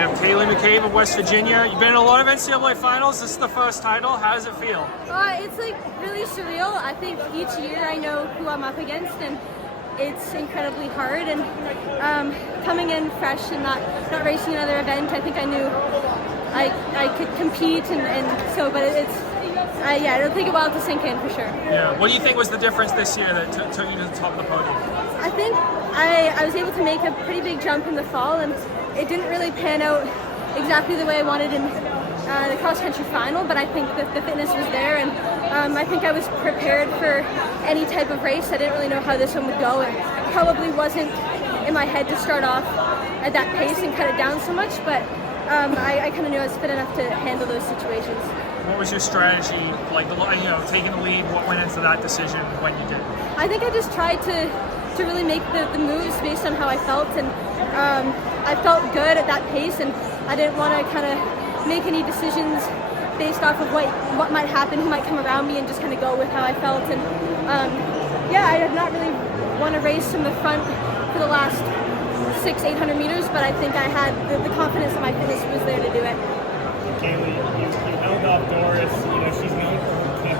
We have Ceili McCabe of West Virginia. You've been in a lot of NCAA finals. This is the first title. How does it feel? It's like really surreal. I think each year I know who I'm up against, and it's incredibly hard. And coming in fresh and not racing another event, I think I knew I could compete, and so. But it'll take a while to sink in for sure. Yeah. What do you think was the difference this year that took you to the top of the podium? I think I was able to make a pretty big jump in the fall, and it didn't really pan out exactly the way I wanted in the cross-country final, but I think that the fitness was there, and I think I was prepared for any type of race. I didn't really know how this one would go, and probably wasn't in my head to start off at that pace and cut it down so much, but I kind of knew I was fit enough to handle those situations. What was your strategy, like taking the lead? What went into that decision when you did? I think I just tried to really make the moves based on how I felt, and I felt good at that pace, and I didn't want to kind of make any decisions based off of what might happen, who might come around me, and just kind of go with how I felt. And I did not really want to race from the front for the last 600-800 meters, but I think I had the confidence that my fitness was there to do it. Ceili, you held up Doris. She's known for her kick.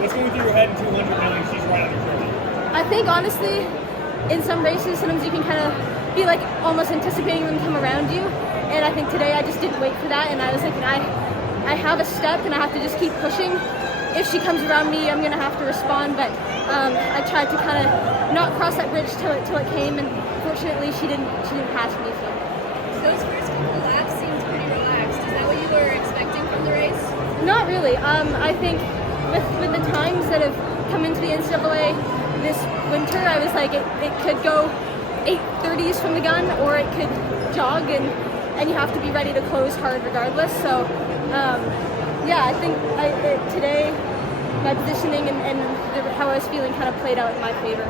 What's going through your head in 200 knowing she's right on your trail? I think honestly, in some races, sometimes you can kind of be like almost anticipating them to come around you. And I think today I just didn't wait for that, and I was thinking I have a step and I have to just keep pushing. If she comes around me, I'm gonna have to respond. But I tried to kind of not cross that bridge till it came, and fortunately she didn't pass me. So those first couple of laps seemed pretty relaxed. Is that what you were expecting from the race? Not really. I think with the times that have come into the NCAA this winter, I was like, it could go 8:30s from the gun, or it could jog, and you have to be ready to close hard regardless. So I think today my positioning and how I was feeling kind of played out in my favor.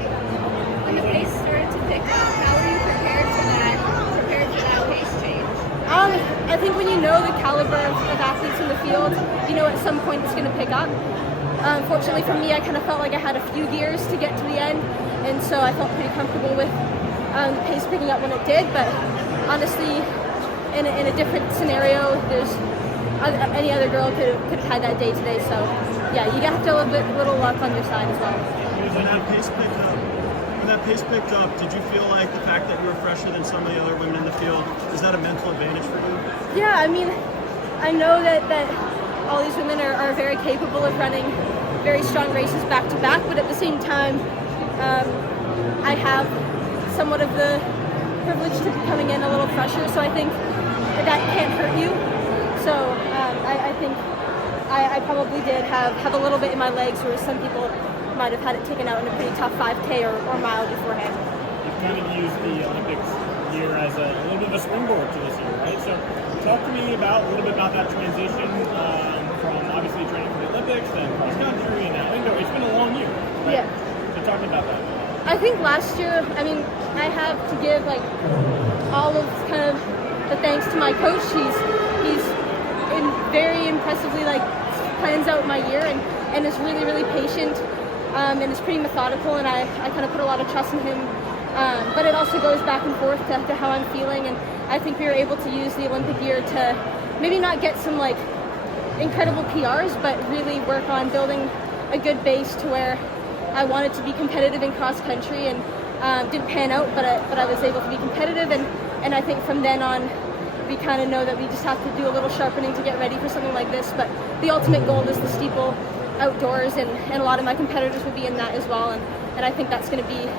When the pace started to pick up, how were you prepared for that pace change? I think when you know the caliber of athletes in the field, you know at some point it's going to pick up. Fortunately for me, I kind of felt like I had a few gears to get to the end, and so I felt pretty comfortable with the pace picking up when it did. But honestly, in a different scenario, there's any other girl could have had that day today. So yeah, you have to have a little luck on your side as well. When that pace picked up, did you feel like the fact that you were fresher than some of the other women in the field, is that a mental advantage for you? Yeah, I mean, I know that all these women are very capable of running very strong races back to back, but at the same time, I have somewhat of the privilege to be coming in a little fresher, so I think that can't hurt you. So I think I probably did have a little bit in my legs, whereas some people might have had it taken out in a pretty tough 5K or mile beforehand. You've kind of used the Olympics year as a little bit of a springboard to this year, right? So talk to me a little bit about that transition from obviously training for the Olympics, then cross country, and now indoor. It's been a long year, right? Yeah. So talk to me about that. I think last year, I have to give all of kind of the thanks to my coach. He's very impressively plans out my year and is really, really patient and is pretty methodical, and I kind of put a lot of trust in him. But it also goes back and forth to how I'm feeling, and I think we were able to use the Olympic year to maybe not get some incredible PRs, but really work on building a good base to where I wanted to be competitive in cross country, and didn't pan out, but I was able to be competitive, and I think from then on we kind of know that we just have to do a little sharpening to get ready for something like this. But the ultimate goal is the steeple outdoors, and a lot of my competitors will be in that as well, and I think that's going to be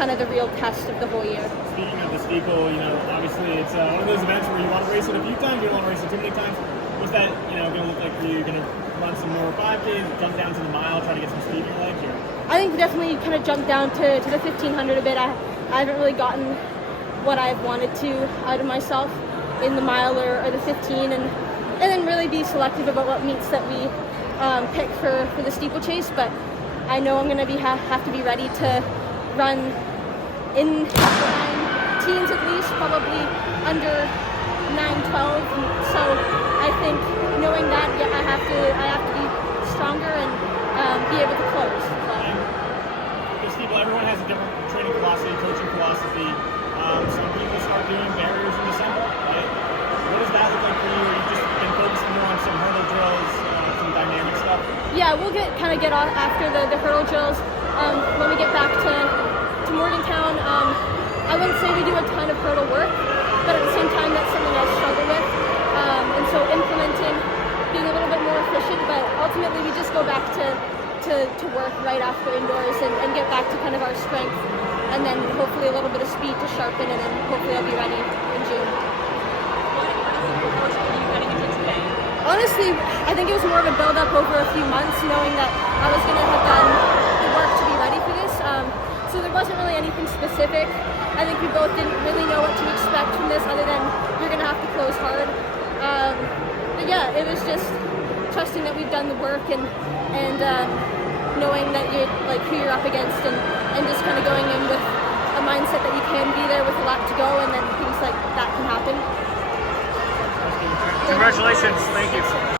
kind of the real test of the whole year. Speaking of the steeple, obviously it's one of those events where you want to race it a few times, you don't want to race it too many times. What's that, going to look like for you? You're going to run some more 5Ks, jump down to the mile, try to get some speed in your legs? Or? I think definitely kind of jump down to the 1500 a bit. I haven't really gotten what I've wanted to out of myself in the mile or the 15, and then really be selective about what meets that we pick for the steeplechase. But I know I'm going to have to be ready to run in teens at least, probably under 9:12. So I think knowing that, I have to be stronger and be able to close. Everyone has a different training philosophy, coaching philosophy. Some people start doing barriers in December, right? yeah, we'll get off after the hurdle drills. When we get back to Morgantown, I wouldn't say we do a ton of hurdle work, but at the same time, that's something I struggle with. And so implementing, being a little bit more efficient, but ultimately we just go back to work right after indoors and get back to kind of our strength, and then hopefully a little bit of speed to sharpen, and then hopefully I'll be ready in June. Honestly, I think it was more of a build-up over a few months, knowing that I was going to have done the work to be ready for this. So there wasn't really anything specific. I think we both didn't really know what to expect from this, other than you're going to have to close hard. But yeah, it was just trusting that we've done the work and knowing that you're like who you're up against, and just kind of going in with a mindset that you can be there with a lot to go, and then things like that can happen. Congratulations. Thank you.